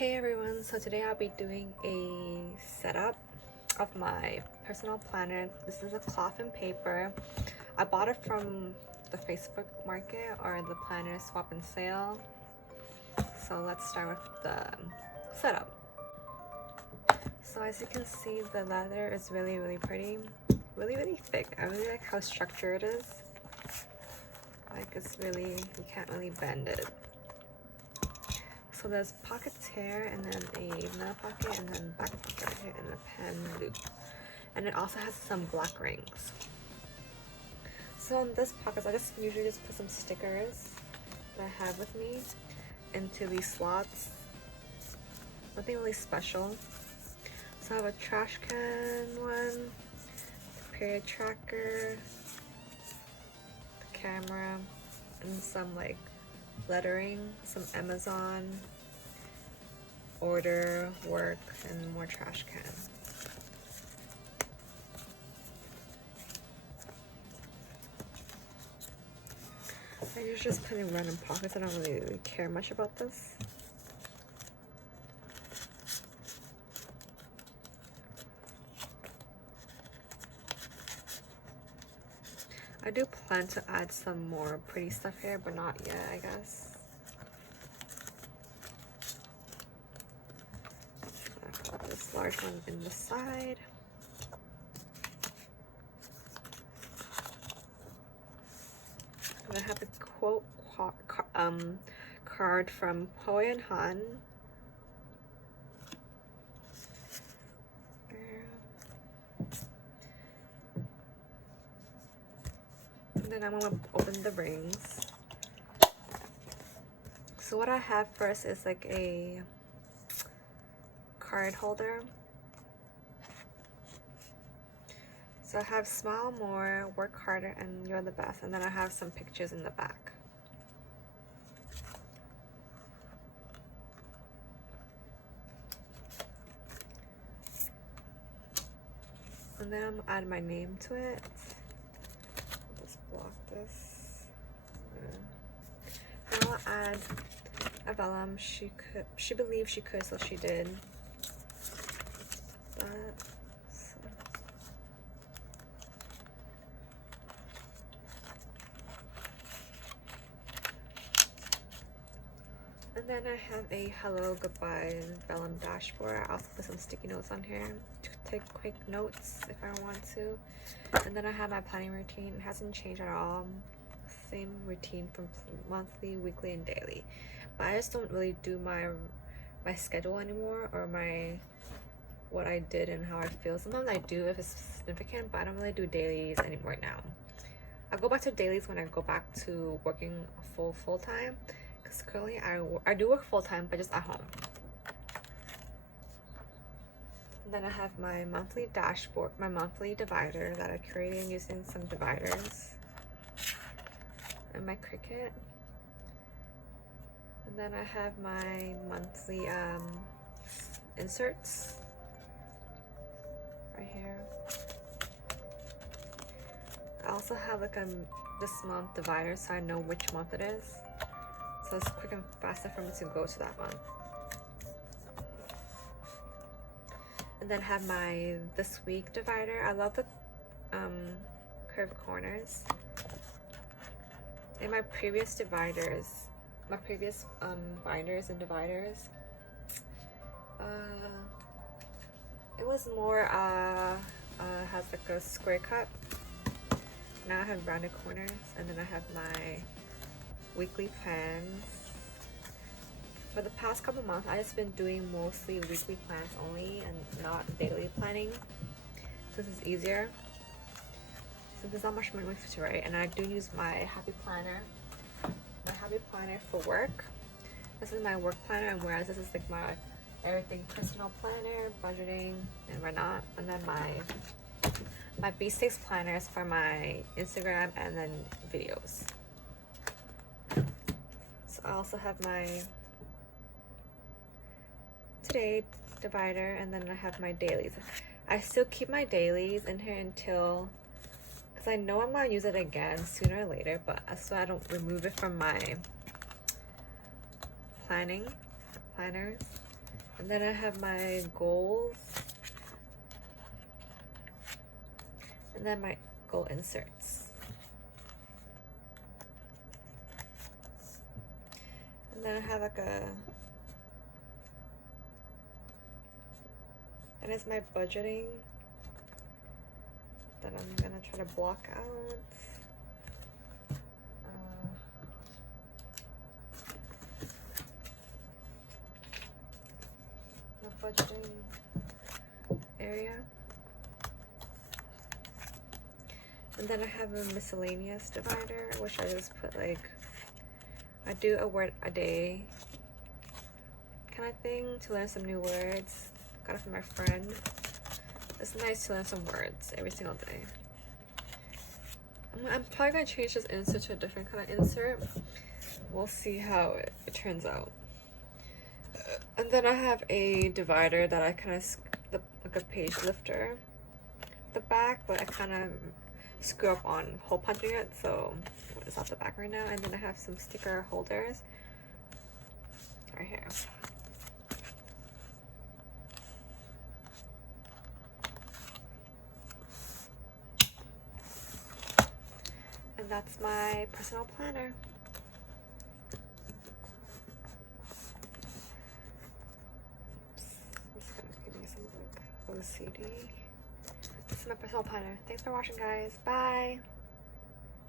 Hey everyone, so today I'll be doing a setup of my personal planner. This is a cloth and paper. I bought it from the Facebook market or the planner swap and sale. So let's start with the setup. So as you can see, the leather is really pretty, really thick. I really like how structured it is. Like it's really, you can't really bend it. So there's pockets here, and then another pocket, and then back pocket right here, and a pen loop. And it also has some black rings. So in this pocket, I usually just put some stickers that I have with me into these slots. Nothing really special. So I have a trash can one, the period tracker, the camera, and some like lettering, some Amazon order, work, and more trash can. I usually just put in random pockets. I don't really care much about this. I do plan to add some more pretty stuff here, but not yet, I guess. I put this large one in the side. And I have a quote card from Hoi and Han. And then I'm gonna open the rings. So what I have first is like a card holder. So I have smile more, work harder, and you're the best. And then I have some pictures in the back. And then I'm gonna add my name to it. Just block this. And I'll add a vellum. She believed she could, so she did. And then I have a hello goodbye vellum dashboard. I also put some sticky notes on here to take quick notes if I want to. And then I have my planning routine. It hasn't changed at all. Same routine from monthly, weekly, and daily. But I just don't really do my schedule anymore, or what I did and how I feel. Sometimes I do if it's significant, but I don't really do dailies anymore now. I go back to dailies when I go back to working full time. Because currently I do work full-time, but just at home. And then I have my monthly dashboard, my monthly divider that I created using some dividers. And my Cricut. And then I have my monthly inserts right here. I also have like this month divider so I know which month it is. So it's quick and faster for me to go to that month. And then have my this week divider. I love the curved corners. In my previous dividers, binders and dividers, it was more has like a square cut. Now I have rounded corners, and then I have my weekly plans. For the past couple months, I've just been doing mostly weekly plans only and not daily planning. So this is easier. So there's not much more to write, and I do use my Happy Planner. My Happy Planner for work. This is my work planner, and whereas this is like my everything personal planner, budgeting, and whatnot. And then my B6 planner is for my Instagram and then videos. I also have my today divider, and then I have my dailies. I still keep my dailies in here until, because I know I'm gonna use it again sooner or later, but so I don't remove it from my planners. And then I have my goals. And then my goal inserts. And then I have like and it's my budgeting that I'm gonna try to block out. The budgeting area. And then I have a miscellaneous divider, which I just put like, I do a word a day kind of thing to learn some new words. Got it from my friend. It's nice to learn some words every single day. I'm probably gonna change this insert to a different kind of insert. We'll see how it turns out. And then I have a divider that I kind of, like a page lifter at the back, but I kind of screw up on hole punching it, so it's off the back right now. And then I have some sticker holders right here. And that's my personal planner. I'm just gonna give you some like OCD. This is my personal planner. Thanks for watching, guys. Bye.